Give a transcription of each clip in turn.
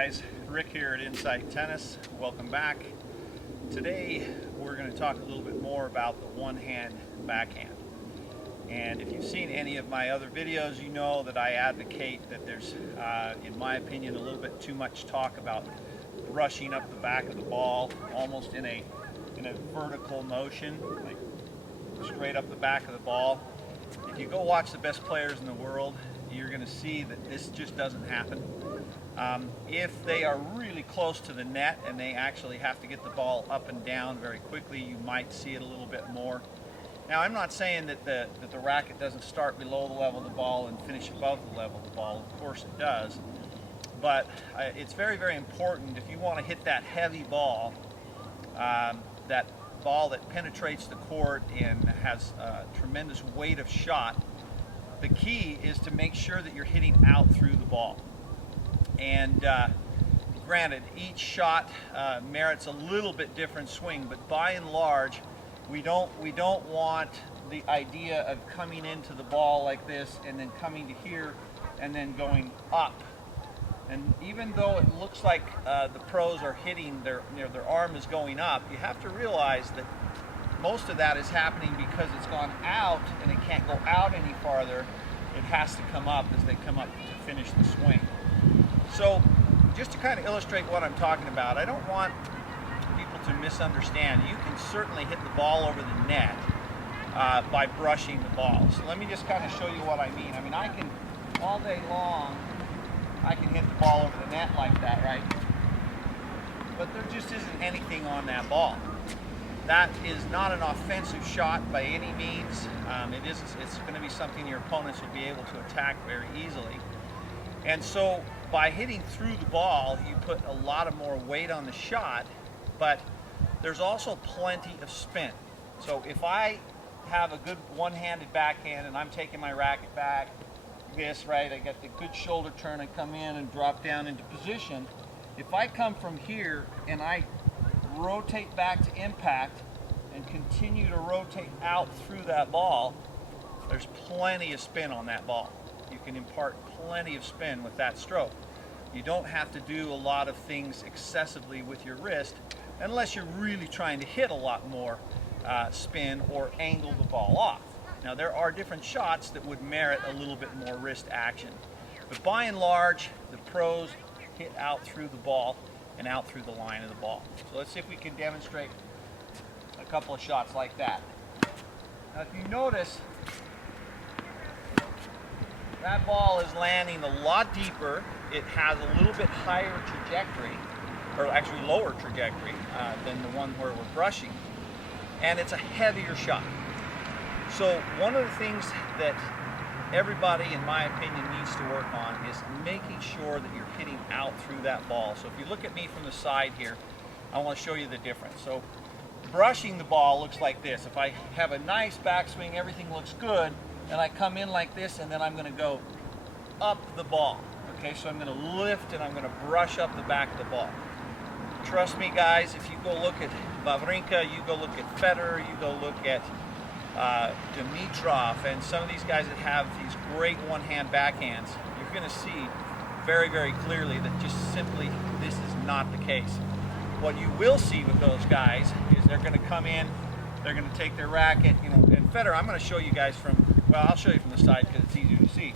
guys, Rick here at Insight Tennis. Welcome back. Today we're going to talk a little bit more about the one-hand backhand. And if you've seen any of my other videos, you know that I advocate that there's, in my opinion, a little bit too much talk about brushing up the back of the ball, almost in a vertical motion, like straight up the back of the ball. If you go watch the best players in the world, you're going to see that this just doesn't happen. If they are really close to the net and they actually have to get the ball up and down very quickly, you might see it a little bit more. Now, I'm not saying that the racket doesn't start below the level of the ball and finish above the level of the ball. Of course it does. But it's very, very important if you want to hit that heavy ball, that ball that penetrates the court and has tremendous weight of shot. The key is to make sure that you're hitting out through the ball. And granted, each shot merits a little bit different swing, but by and large, we don't want the idea of coming into the ball like this and then coming to here and then going up. And even though it looks like the pros are hitting their arm is going up, you have to realize that most of that is happening because it's gone out and it can't go out any farther. It has to come up as they come up to finish the swing. So just to kind of illustrate what I'm talking about, I don't want people to misunderstand. You can certainly hit the ball over the net by brushing the ball. So let me just kind of show you what I mean. I mean, I can, all day long, I can hit the ball over the net like that, right? But there just isn't anything on that ball. That is not an offensive shot by any means. It's going to be something your opponents will be able to attack very easily. And so by hitting through the ball, you put a lot of more weight on the shot, but there's also plenty of spin. So if I have a good one-handed backhand and I'm taking my racket back, this, right, I got the good shoulder turn, I come in and drop down into position. If I come from here and I rotate back to impact and continue to rotate out through that ball, there's plenty of spin on that ball. You can impart plenty of spin with that stroke. You don't have to do a lot of things excessively with your wrist unless you're really trying to hit a lot more spin or angle the ball off. Now, there are different shots that would merit a little bit more wrist action, but by and large, the pros hit out through the ball and out through the line of the ball. So let's see if we can demonstrate a couple of shots like that. Now, if you notice, that ball is landing a lot deeper. It has a little bit higher trajectory, or actually lower trajectory than the one where we're brushing, and it's a heavier shot. So one of the things that everybody, in my opinion, needs to work on is making sure that you're hitting out through that ball. So if you look at me from the side here, I want to show you the difference. So brushing the ball looks like this. If I have a nice backswing, everything looks good, and I come in like this, and then I'm going to go up the ball. Okay, so I'm going to lift and I'm going to brush up the back of the ball. Trust me, guys, if you go look at Wawrinka, you go look at Federer, you go look at Dimitrov, and some of these guys that have these great one-hand backhands, you're going to see very, very clearly that just simply this is not the case. What you will see with those guys is they're going to come in, they're going to take their racket, and Federer, I'm going to show you guys from, well, I'll show you from the side because it's easier to see.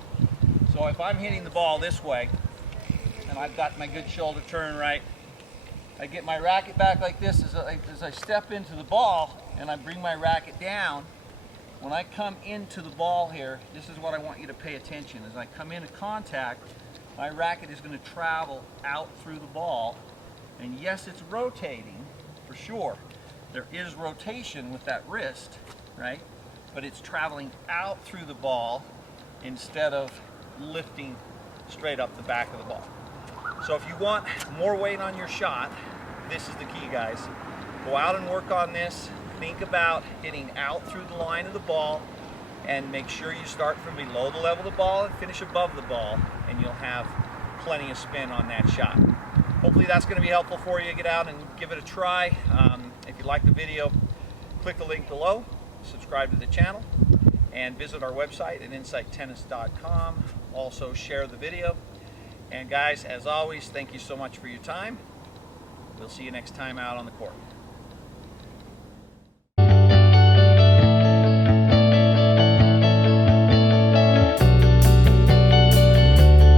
So if I'm hitting the ball this way, and I've got my good shoulder turn right, I get my racket back like this as I step into the ball, and I bring my racket down. When I come into the ball here, this is what I want you to pay attention. As I come into contact, my racket is going to travel out through the ball. And yes, it's rotating, for sure. There is rotation with that wrist, right? But it's traveling out through the ball instead of lifting straight up the back of the ball. So if you want more weight on your shot, this is the key, guys. Go out and work on this. Think about hitting out through the line of the ball, and make sure you start from below the level of the ball and finish above the ball, and you'll have plenty of spin on that shot. Hopefully that's going to be helpful for you. Get out and give it a try. If you like the video, click the link below, subscribe to the channel, and visit our website at insighttennis.com. Also share the video. And guys, as always, thank you so much for your time. We'll see you next time out on the court.